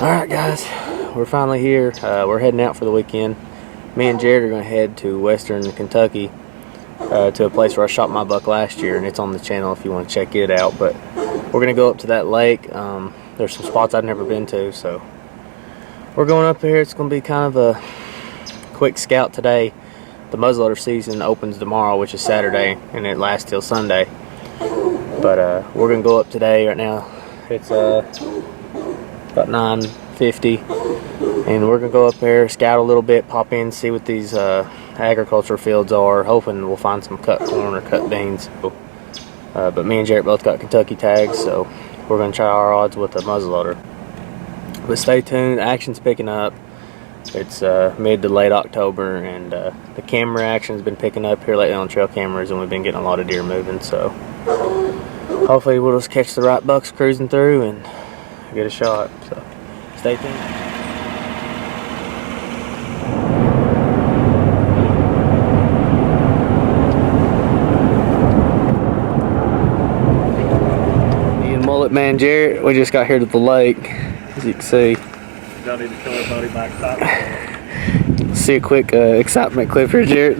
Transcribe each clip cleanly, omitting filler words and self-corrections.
Alright guys, we're finally here. We're heading out for the weekend. Me and Jared are going to head to Western Kentucky to a place where I shot my buck last year, and it's on the channel if you want to check it out. But we're going to go up to that lake. There's some spots I've never been to, so we're going up here. It's going to be kind of a quick scout today. The muzzleloader season opens tomorrow, which is Saturday, and it lasts till Sunday. But we're going to go up today. Right now it's about 9:50, and we're gonna go up there, scout a little bit, pop in, see what these agriculture fields are, hoping we'll find some cut corn or cut beans. But me and Jarrett both got Kentucky tags, so we're gonna try our odds with a muzzleloader. But stay tuned, action's picking up. It's mid to late October, and the camera action's been picking up here lately on trail cameras, and we've been getting a lot of deer moving, so hopefully we'll just catch the right bucks cruising through and get a shot. So stay tuned. Me and Mullet Man Jarrett, we just got here to the lake, as you can see. Y'all need to kill everybody back. See a quick excitement clip here, Jarrett.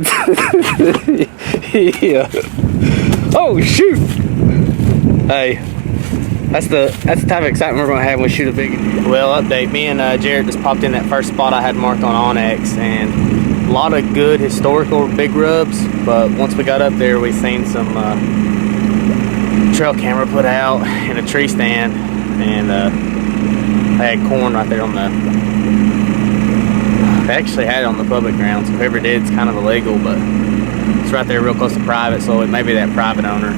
Yeah. Oh shoot! Hey. That's the type of excitement we're gonna have when we shoot a big. Well, update. Me and Jarrett just popped in that first spot I had marked on Onyx, and a lot of good historical big rubs. But once we got up there, we seen some trail camera put out in a tree stand, and they had corn right there on the. They actually had it on the public ground, so whoever did, it's kind of illegal, but it's right there, real close to private. So it may be that private owner.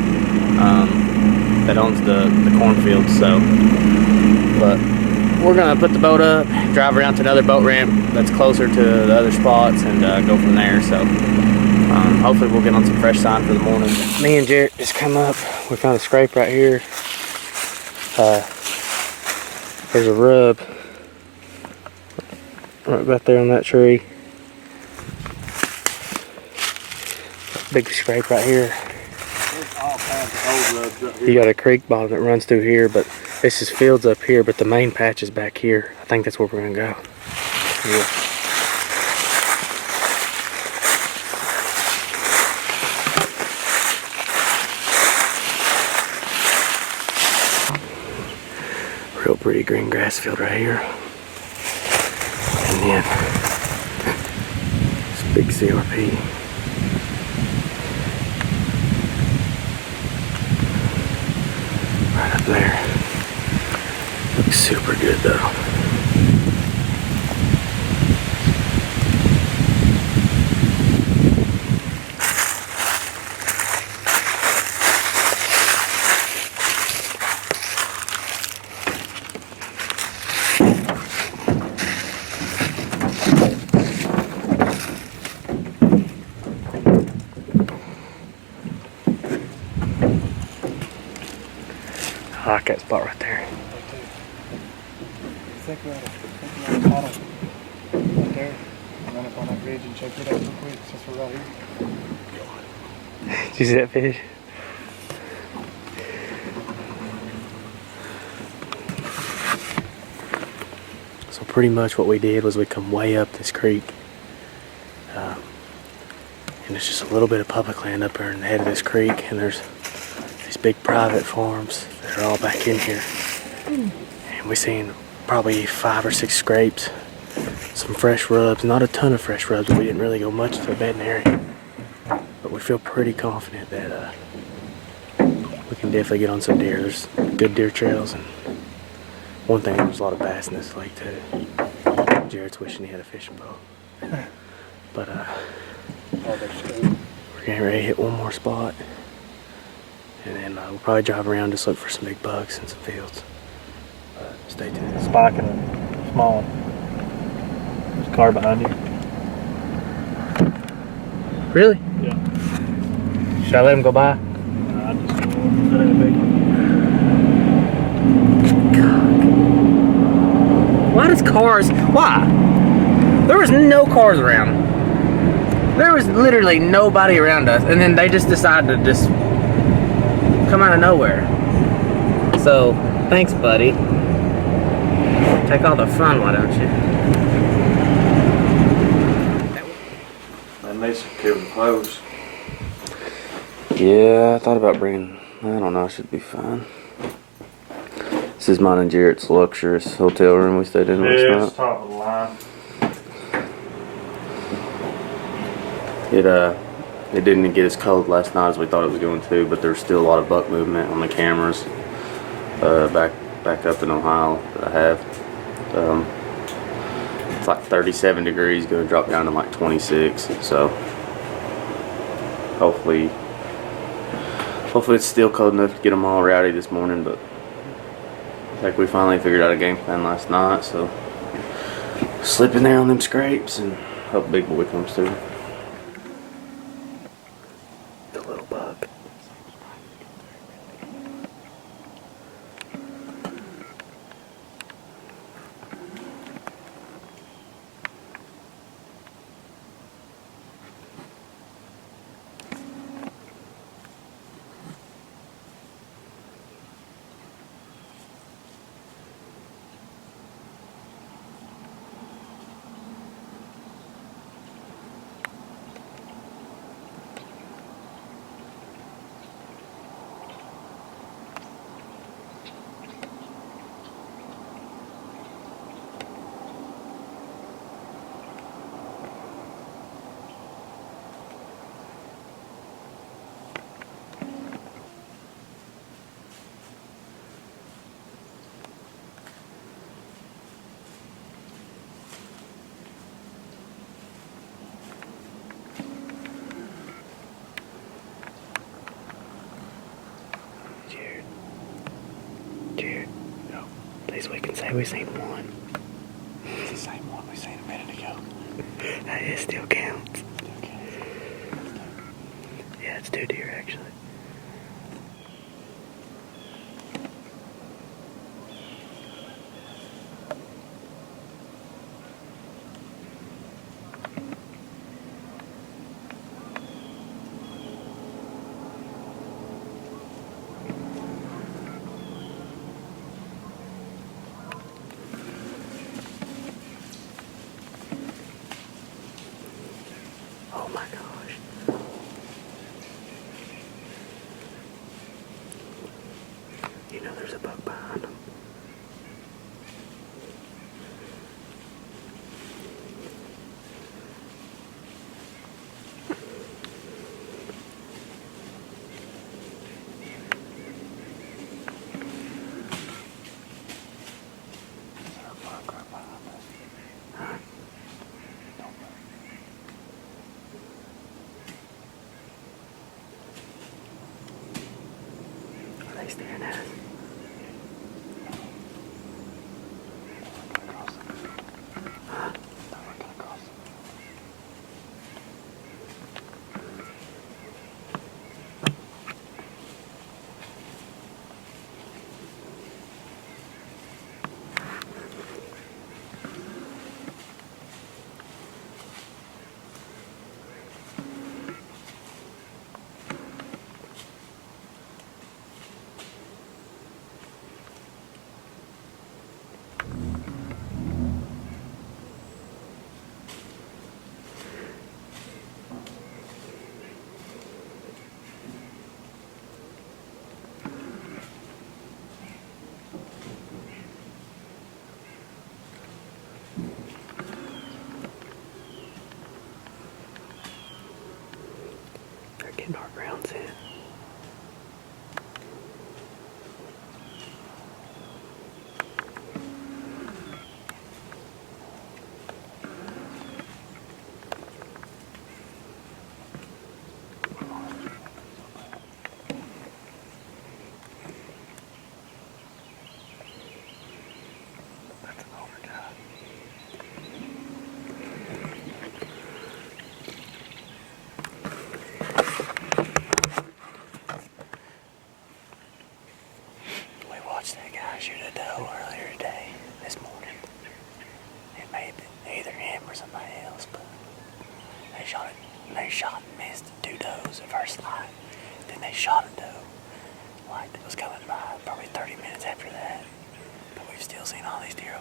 That owns the cornfield. So but we're gonna put the boat up, drive around to another boat ramp that's closer to the other spots, and go from there. So hopefully we'll get on some fresh sign for the morning. Me and Jarrett just come up, we found a scrape right here. There's a rub right back there on that tree. Big scrape right here. You got a creek bottom that runs through here, but this is fields up here, but the main patch is back here. I think that's where we're gonna go. Yeah. Real pretty green grass field right here. And then this big CRP. Right up there. Looks super good though. I like that spot right there. Think we're at a bottom right there. I'm gonna find that ridge and check it out real quick since we're right here. Did you see that fish? So pretty much what we did was we come way up this creek. And there's just a little bit of public land up there in the head of this creek, and there's these big private farms that are all back in here. And we seen probably 5 or 6 scrapes, some fresh rubs, not a ton of fresh rubs, but we didn't really go much to the bedding area. But we feel pretty confident that we can definitely get on some deer. There's good deer trails, and one thing, there's a lot of bass in this lake too. Jarrett's wishing he had a fishing boat. But we're getting ready to hit one more spot, and then we'll probably drive around, just look for some big bucks and some fields. Stay tuned. Spike and a small one. There's a car behind you. Really? Yeah. Should I let him go by? I just that ain't big. Why does cars? Why? There was no cars around. There was literally nobody around us, and then they just decided to just come out of nowhere. So, thanks, buddy. Take all the fun, why don't you? That makes some cool clothes. Yeah, I thought about bringing. I don't know. It should be fine. This is mine and Jarrett's luxurious hotel room we stayed in last Yeah, night. it's top of the line. It didn't get as cold last night as we thought it was going to, but there's still a lot of buck movement on the cameras back up in Ohio that I have. It's like 37 degrees, going to drop down to like 26. So hopefully it's still cold enough to get them all rowdy this morning. But I think we finally figured out a game plan last night, so slip in there on them scrapes and hope Big Boy comes through. The little buck. Jared, no. At least we can say we seen one. It's the same one we seen a minute ago. It still counts. Yeah, it's 2 deer actually. Oh my gosh. You know there's a buck behind them. Are they staring at us?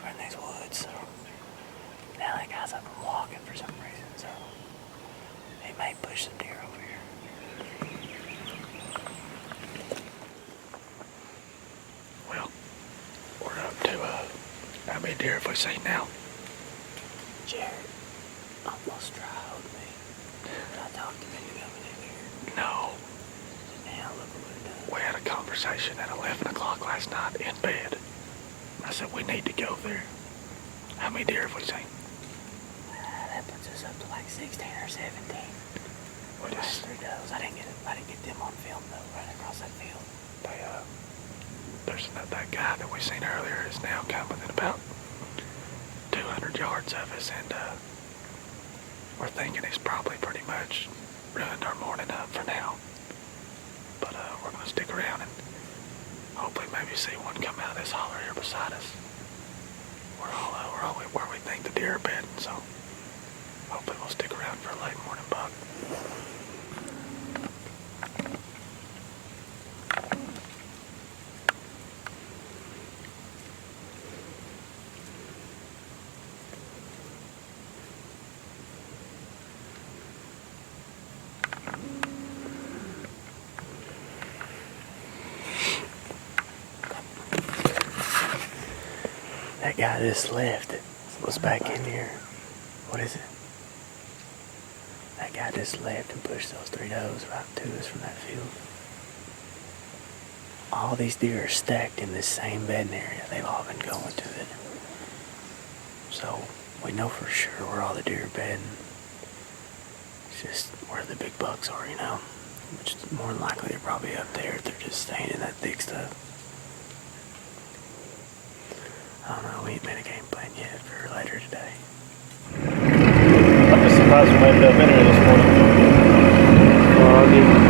in these woods. So now that guy's up and walking for some reason, so he may push the deer over here. Well, we're up to, how many deer have we seen now? Jared almost trialed me. I talked him into coming in here. No. Now look what it does. We had a conversation at 11 o'clock last night in bed. I said, we need to go there. How many deer have we seen? That puts us up to like 16 or 17. We Last just, 3 does. I didn't get them on film though, right across that field. there's that guy that we seen earlier is now come within about 200 yards of us, and we're thinking he's probably pretty much ruined our morning up for now. But we're gonna stick around and hopefully maybe see one come out of this holler here beside us. We're all where we think the deer are bedding, so hopefully we'll stick around for a late morning buck. That guy just left was back in here. What is it? That guy just left and pushed those 3 does right to us from that field. All these deer are stacked in this same bedding area. They've all been going to it. So we know for sure where all the deer are bedding. It's just where the big bucks are, you know. Which is more than likely they're probably up there. They're just staying in that thick stuff. I don't know, we ain't made a game plan yet for later today. I'm just surprised we made it up in here this morning. Foggy.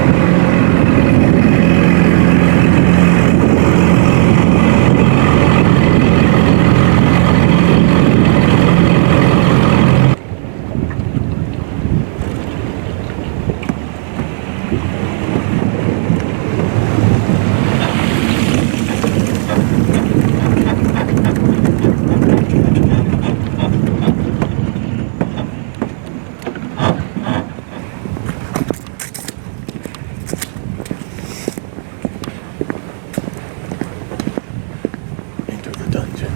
Into the dungeon.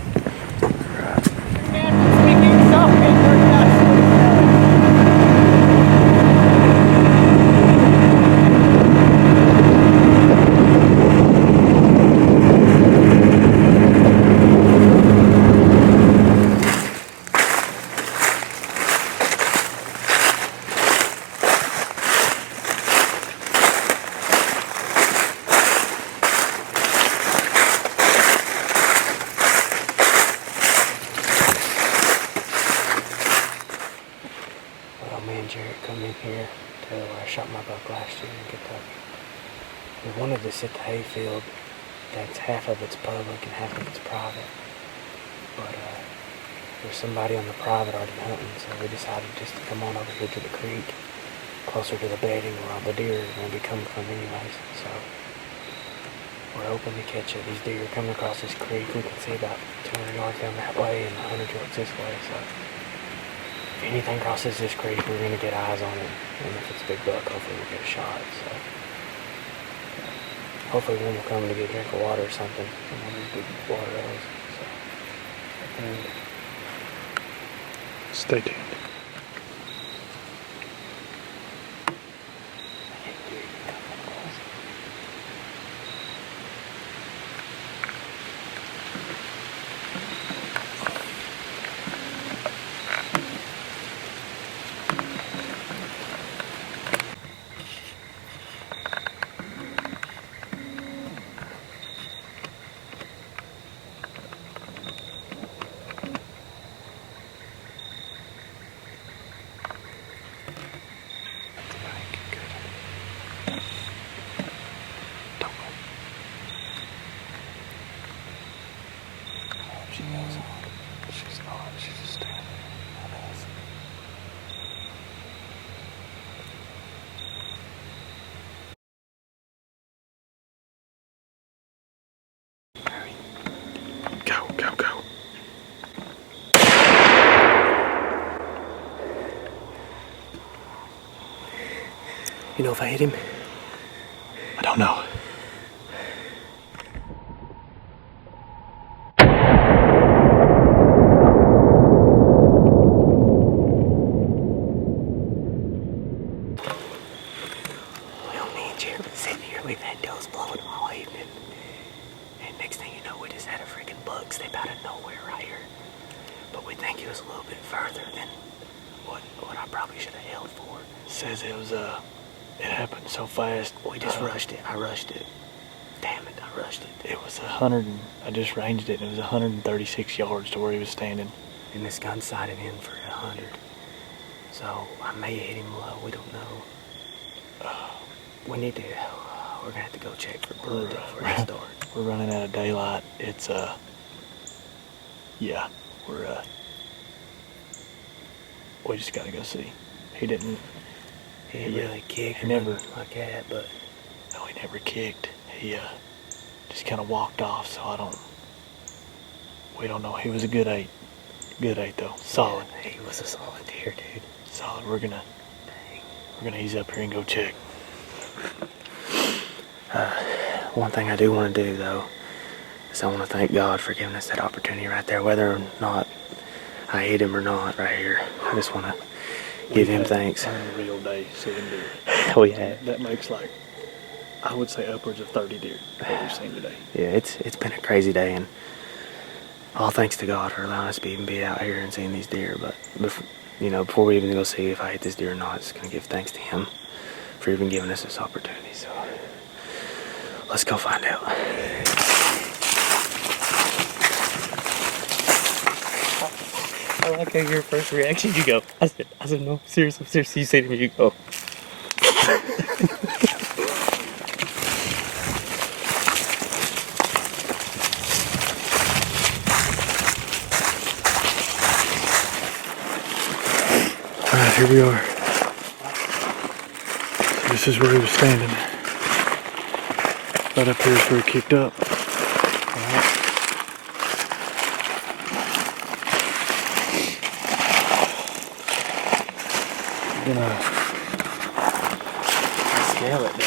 Well, me and Jared come in here to where I shot my buck last year in Kentucky. We wanted to sit the hayfield that's half of it's public and half of it's private. But there's somebody on the private already hunting, so we decided just to come on over here to the creek, closer to the bedding where all the deer are going to be coming from anyways. So we're hoping to catch these deer coming across this creek. We can see about 200 yards down that way and 100 yards this way. So if anything crosses this creek, we're going to get eyes on it. And if it's a big buck, hopefully we'll get a shot. So hopefully one will come to get a drink of water or something. One of these big water arrows. So, Stay tuned. You know if I hit him? I don't know. Well, me and Jared been sitting here, we've had doves blowing all evening. And next thing you know, we just had a freaking bug step out of nowhere right here. But we think it was a little bit further than what I probably should have held for. Says it was, it happened so fast. We just rushed it. I rushed it. Damn it, I rushed it. It was 100, I just ranged it, and it was 136 yards to where he was standing. And this gun sighted in for 100. So I may have hit him low, we don't know. We need to, we're gonna have to go check for blood before it starts. We're running out of daylight. It's, yeah, we just gotta go see. He didn't Really kick he or never, nothing like that, but no, he never kicked. He, just kind of walked off, so we don't know. He was a good 8. Good 8, though. Solid. yeah, he was a solid deer, dude. Solid. We're gonna ease up here and go check. One thing I do want to do, though, is I want to thank God for giving us that opportunity right there, whether or not I hit him or not right here. I just want to give him thanks. Unreal day seeing deer. We had. That makes like, I would say upwards of 30 deer that we've seen today. Yeah, it's been a crazy day, and all thanks to God for allowing us to even be out here and seeing these deer. But before we even go see if I hit this deer or not, just gonna give thanks to Him for even giving us this opportunity. So let's go find out. I like how your first reaction, you go. I said, no, seriously. You say to me, you go. Alright, here we are. So this is where he was standing. Right up here is where he kicked up. Gonna Scale it, dude.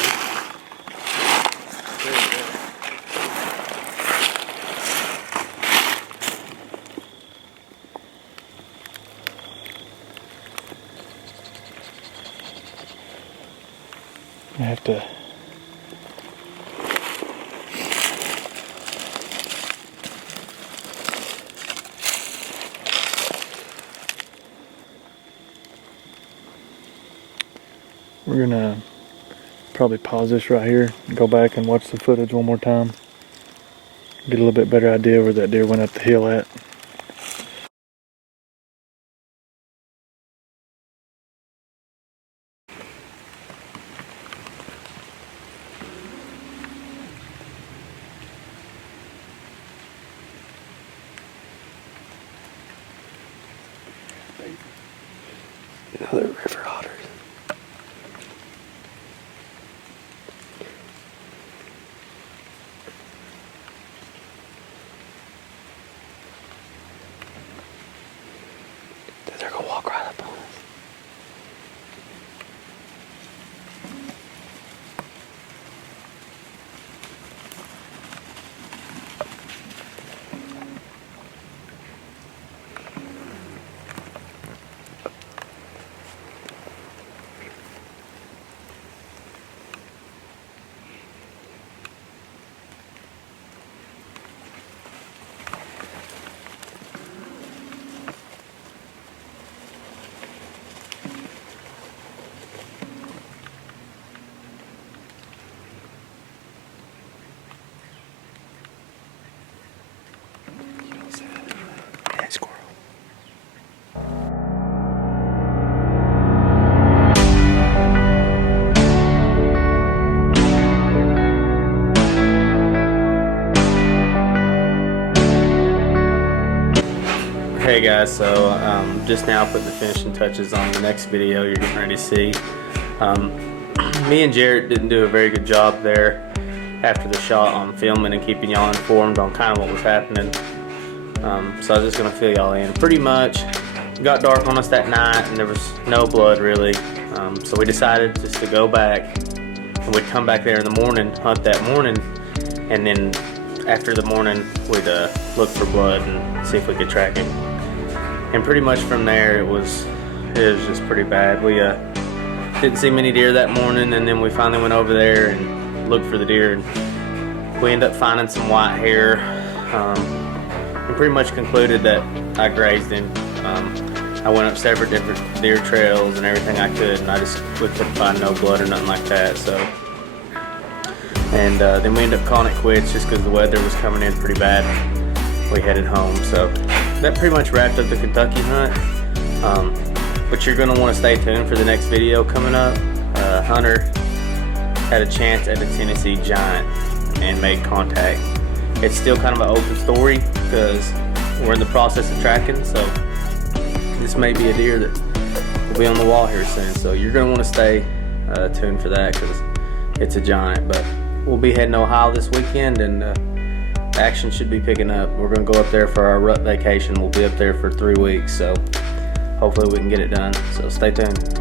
I have to. We're gonna probably pause this right here, go back and watch the footage one more time, get a little bit better idea where that deer went up the hill at. Another river otters. They're gonna walk right up on us. That squirrel. Hey guys, so just now putting the finishing touches on the next video you're getting ready to see. Me and Jarrett didn't do a very good job there after the shot on filming and keeping y'all informed on kind of what was happening. So I was just gonna fill y'all in. Pretty much, it got dark on us that night and there was no blood really. So we decided just to go back, and we'd come back there in the morning, hunt that morning, and then after the morning we'd look for blood and see if we could track him. And pretty much from there it was just pretty bad. We didn't see many deer that morning, and then we finally went over there and looked for the deer, and we ended up finding some white hair, and pretty much concluded that I grazed him. I went up several different deer trails and everything I could, and we couldn't find no blood or nothing like that. So, and then we ended up calling it quits just because the weather was coming in pretty bad. We headed home. So that pretty much wrapped up the Kentucky hunt. But you're going to want to stay tuned for the next video coming up. Hunter had a chance at the Tennessee Giant and made contact. It's still kind of an open story because we're in the process of tracking, so this may be a deer that will be on the wall here soon. So you're going to want to stay tuned for that because it's a giant. But we'll be heading to Ohio this weekend, and action should be picking up. We're going to go up there for our rut vacation. We'll be up there for 3 weeks, so hopefully we can get it done. So stay tuned.